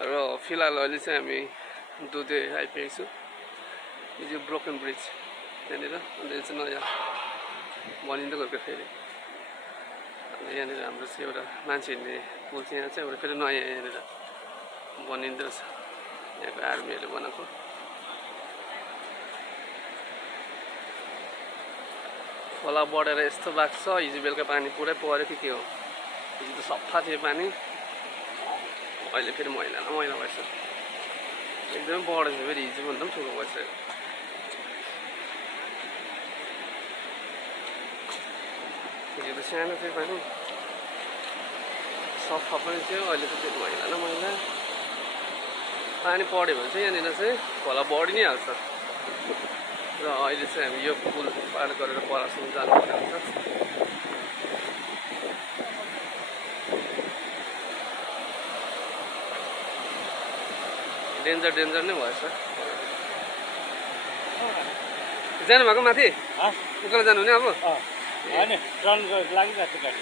र फिलहाल अहिले चाहिँ हामी दुधे आइपुगेको छु। यो चाहिँ ब्रोकन ब्रिज त्यहाँनिर, अन्त यो चाहिँ नयाँ बनिँदै गएको फेरि। अन्त यहाँनिर हाम्रो चाहिँ एउटा मान्छे हिँड्ने पुल चाहिँ यहाँ चाहिँ एउटा फेरि नयाँ यहाँनिर बनिँदो रहेछ, यहाँको आर्मीहरूले बनाएको। खोला बढेर यस्तो भएको छ, हिजो बेलुका पानी पुरै पऱ्यो कि के हो। हिजो त सफा थियो पानी, अहिले फेरि मैला न मैला भएछ, एकदमै बढेछ फेरि, हिजोभन्दा पनि ठुलो भइसक्यो। हिजो त सानो थियो पानी, सफा पनि थियो, अहिले त त्यो मैला न मैला। पानी पऱ्यो भने चाहिँ यहाँनिर चाहिँ खोला बढी नै हाल्छ। र अहिले चाहिँ हामी यो पुल पार गरेर परासम्म जानुपर्ने हुन्छ। डेन्जर डेन्जर नै भएछ। जानुभएको माथि उकालो जानुहुने अब?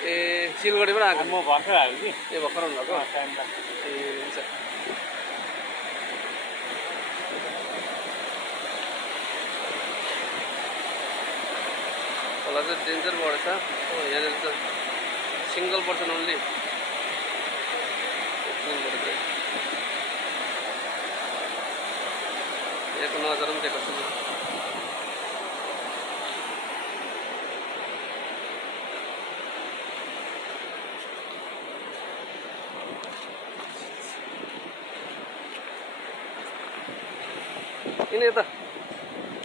ए सिलगढीबाट आएको? म भर्खर आएको कि। ए भर्खर आउनुभएको? ए हुन्छ। खोला चाहिँ डेन्जर बढेछ। यहाँनिर त सिङ्गल पर्सन ओन्ली पुलबाट चाहिँ यहाँको नजारा पनि देखाएको छु। किन यता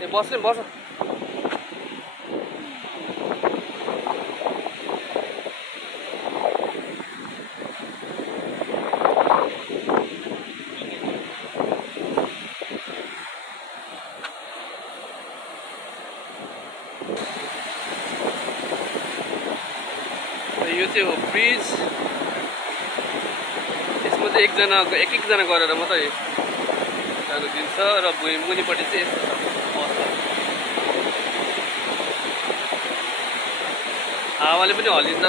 ए बस्ने बस। यो चाहिँ हो ब्रिज, यसमा चाहिँ एकजना गरेर मात्रै जानु दिन्छ र मुनिपट्टि चाहिँ यस्तो छ अवस्था। हावाले पनि हल्लिन्छ।